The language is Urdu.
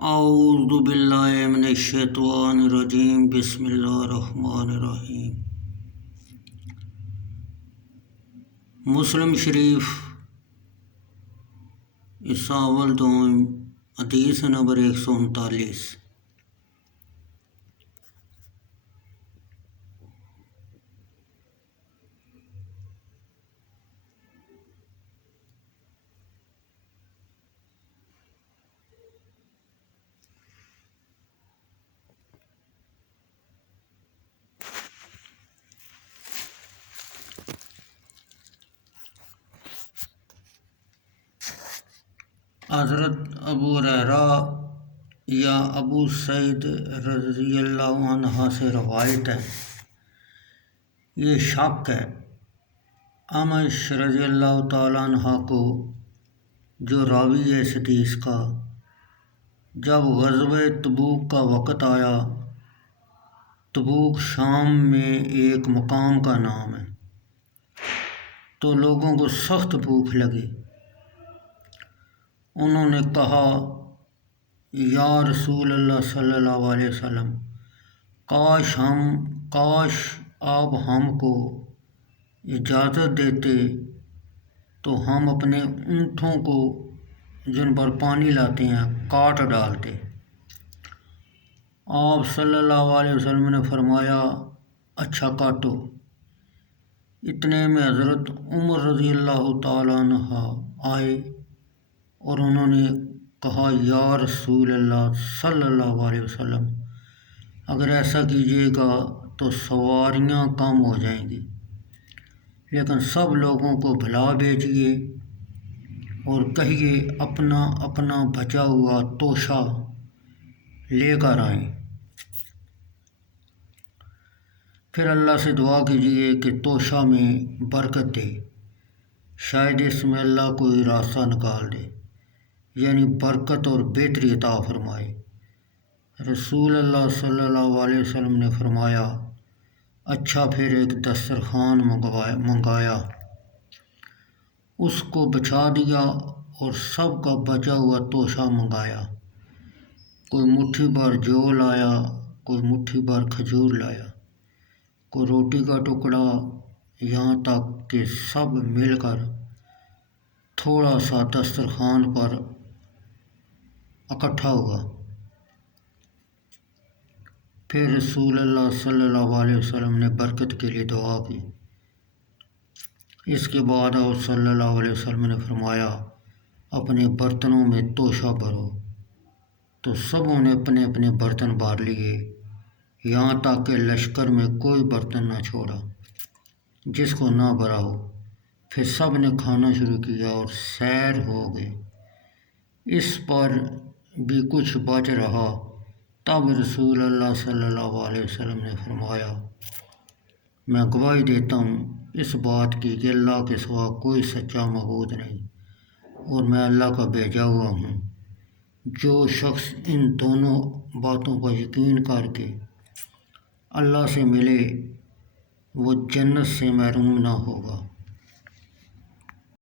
اعوذ باللہ من الشیطان الرجیم بسم اللہ الرحمن الرحیم۔ مسلم شریف اول دوم حدیث نمبر 139۔ حضرت ابو ہریرہ یا ابو سعید رضی اللہ عنہ سے روایت ہے، یہ شک ہے اعمش رضی اللہ تعالیٰ عنہ کو جو راوی ہے اس حدیث کا، جب غزوہ تبوک کا وقت آیا، تبوک شام میں ایک مقام کا نام ہے، تو لوگوں کو سخت بھوک لگی۔ انہوں نے کہا، یا رسول اللہ صلی اللہ علیہ وسلم، کاش آپ ہم کو اجازت دیتے تو ہم اپنے اونٹوں کو جن پر پانی لاتے ہیں کاٹ ڈالتے۔ آپ صلی اللہ علیہ وسلم نے فرمایا، اچھا کاٹو۔ اتنے میں حضرت عمر رضی اللہ تعالیٰ عنہ آئے اور انہوں نے کہا، یا رسول اللہ صلی اللہ علیہ وسلم، اگر ایسا کیجیے گا تو سواریاں کم ہو جائیں گی، لیکن سب لوگوں کو بھلا بھیجیے اور کہیے اپنا اپنا بچا ہوا توشہ لے کر آئیں۔ پھر اللہ سے دعا کیجیے کہ توشہ میں برکت دے، شاید اس میں اللہ کوئی راستہ نکال دے، یعنی برکت اور بہتری عطا فرمائے۔ رسول اللہ صلی اللہ علیہ وسلم نے فرمایا، اچھا۔ پھر ایک دسترخوان منگایا، اس کو بچھا دیا اور سب کا بچا ہوا توشہ منگایا۔ کوئی مٹھی بھر جو لایا، کوئی مٹھی بھر کھجور لایا، کوئی روٹی کا ٹکڑا، یہاں تک کہ سب مل کر تھوڑا سا دسترخوان پر اکٹھا ہوا۔ پھر رسول اللہ صلی اللہ علیہ وسلم نے برکت کے لیے دعا کی۔ اس کے بعد آپ صلی اللہ علیہ وسلم نے فرمایا، اپنے برتنوں میں توشہ بھرو۔ تو سبوں نے اپنے اپنے برتن بھر لیے، یہاں تک کہ لشکر میں کوئی برتن نہ چھوڑا جس کو نہ بھرا ہو۔ پھر سب نے کھانا شروع کیا اور سیر ہو گئے۔ اس پر بھی کچھ بچ رہا، تب رسول اللہ صلی اللہ علیہ وسلم نے فرمایا، میں گواہی دیتا ہوں اس بات کی کہ اللہ کے سوا کوئی سچا معبود نہیں، اور میں اللہ کا بھیجا ہوا ہوں۔ جو شخص ان دونوں باتوں پر یقین کر کے اللہ سے ملے، وہ جنت سے محروم نہ ہوگا۔